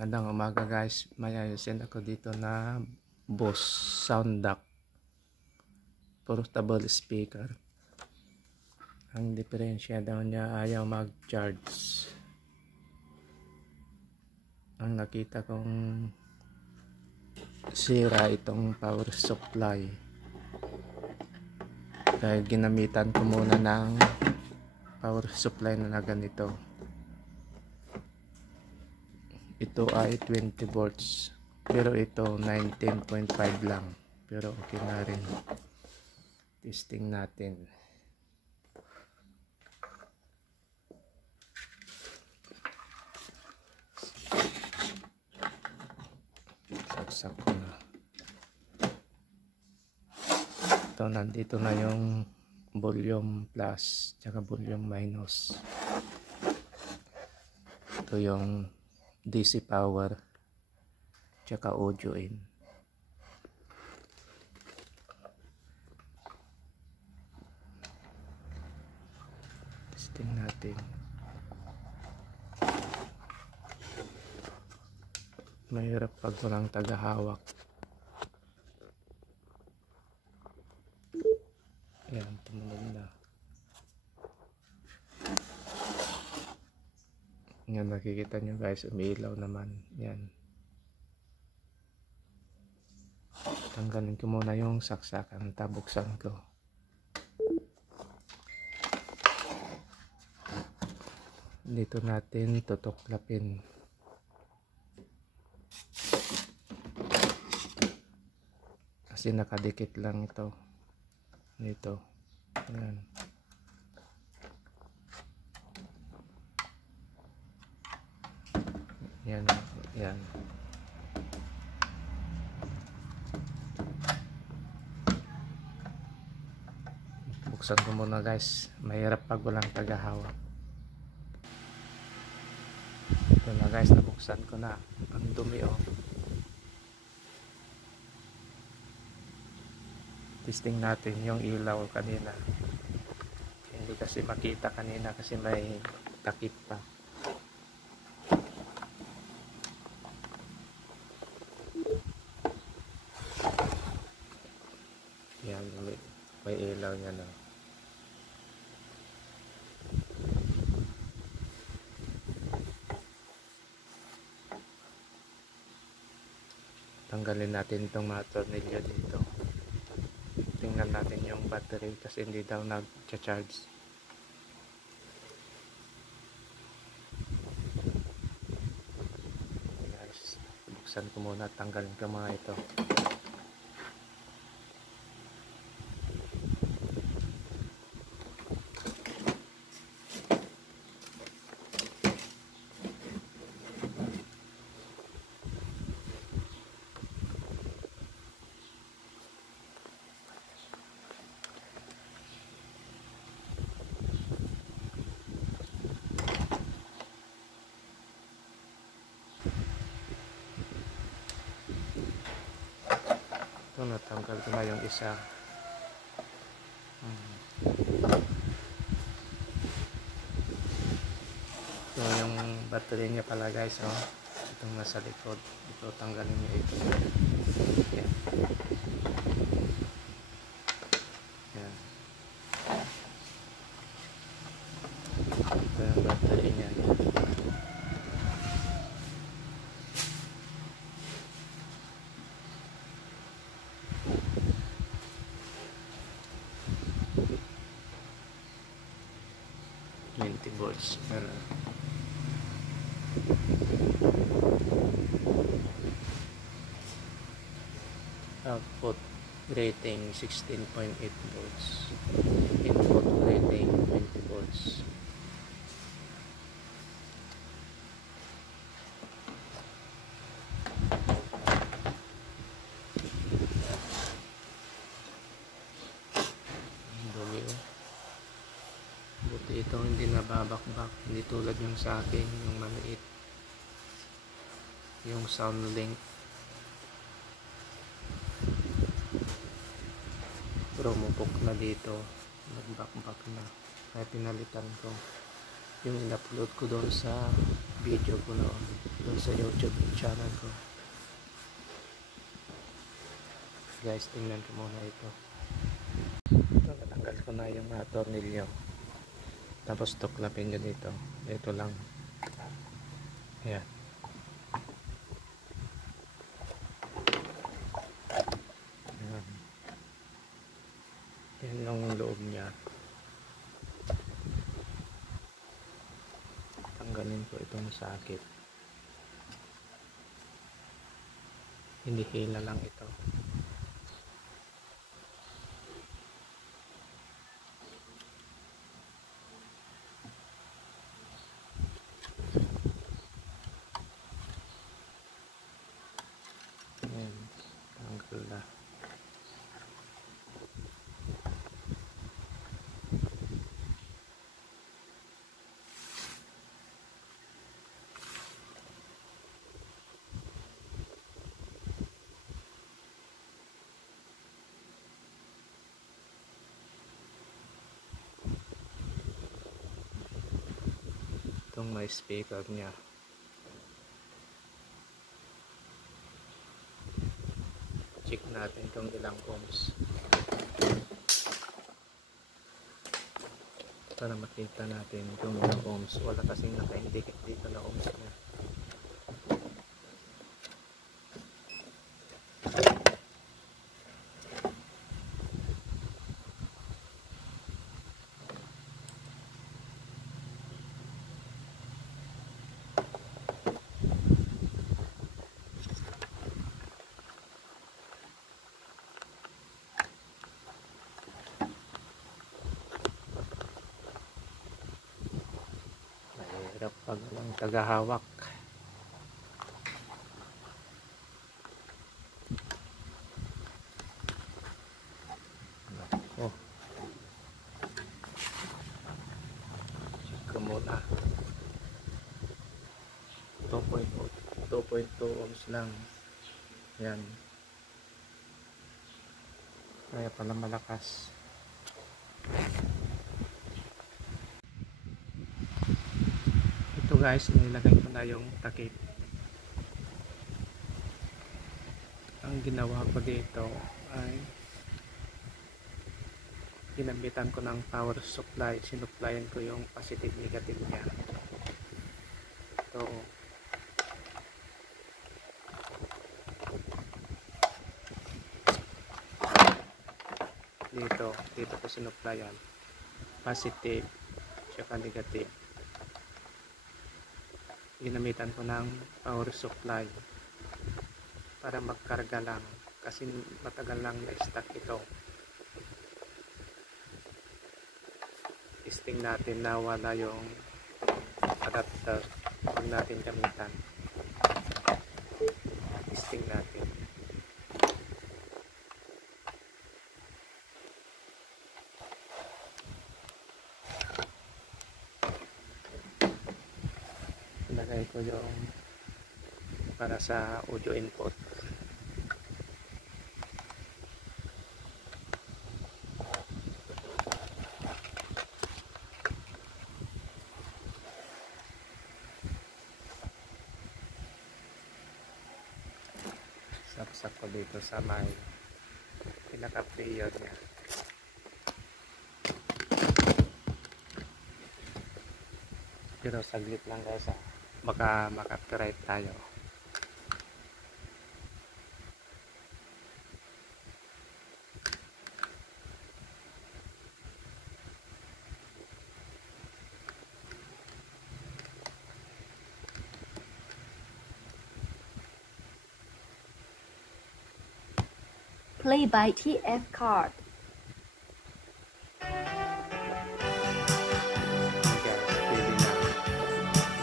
Magandang umaga guys, may ayusin ako dito na Bose Sound Dock portable speaker. Ang diferensya daw niya, ayaw mag-charge. Ang nakita kong sira itong power supply, kaya ginamitan ko muna ng power supply na ganito. Ito ay 20 volts, pero ito 19.5 lang, pero okay na rin. Testing natin. Saksak ko na. Ito, nandito na yung volume plus tsaka volume minus. Ito yung DC power tsaka audio in. Testing natin. Mahirap pag walang tagahawak. Ayan, tumunog na. Yan, nakikita nyo guys, umiilaw naman. Yan. Tanggalin ko muna yung saksakan, tabuksan ko. Dito natin tutuklapin. Kasi nakadikit lang ito. Dito. Ayan. Yan, yan. Buksan ko muna guys. Mahirap pag walang tagahawak. Ito na guys, nabuksan ko na. Ang dumi oh. Testing natin yung ilaw kanina. Hindi kasi makita kanina kasi may takip pa. Yan, may ilaw niya na. Tanggalin natin itong mga tornilyo dito. Tingnan natin yung battery kasi hindi daw nag-charge. Guys, buksan ko muna, tanggalin ko mga ito. Ito, natanggal ko na yung isa. Ito yung battery niya pala guys, oh. Itong nasa likod. Ito, tanggalin niya ito. Yan. Yan. Ito yung battery niya. 20 volts. Output rating 16.8 volts. Input rating 20 volts. Buti ito hindi nababakbak, hindi tulad yung sa akin, yung maliit, yung Soundlink. Pero mupok na dito, nagbakbak na, kaya pinalitan ko. yung in-upload ko doon sa video ko noon, doon sa YouTube channel ko. Guys, tingnan ko muna ito. Ito, natanggal ko na yung mga tornilyo. Tapos tuklapin nyo dito. Ito lang. Ayan. Ayan. Yan yung loob niya. Tanggalin ko itong sakit. Hindi hila lang ito. Ayan. Tanggal na. Itong may speaker niya. Check natin itong ilang ohms para makita natin itong ilang ohms. Wala kasing naka-indicate dito na ohms niya. Mahirap pag walang tagahawak. Oh. Check ko muna. 2.2 ohms lang. Yan. Kaya pala malakas. Ito guys, nilagay ko na yung takip. Ang ginawa ko dito ay ginamitan ko ng power supply. Sinuplayan ko yung positive negative niya. Ito. Dito ko sinuplayan. Positive tsaka negative. Ginamitan ko ng power supply para magkarga lang kasi matagal lang na-stack ito. Testing natin na wala yung adapter pag natin gamitan. Testing natin. Ilagay ko yung para sa audio input. Sapsak ko dito sa may pinaka-player niya. Pero saglit lang guys, baka maka-copyright tayo. Play by TF Card.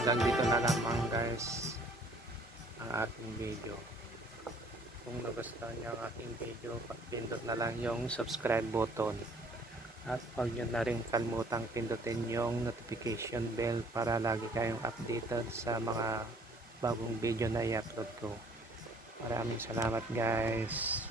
Hanggang dito na lamang guys ang ating video. Kung nagustuhan niyo ang aking video, pindot na lang yung subscribe button at huwag niyo na rin kalimutang pindutin yung notification bell para lagi kayong updated sa mga bagong video na i-upload ko. Maraming salamat guys.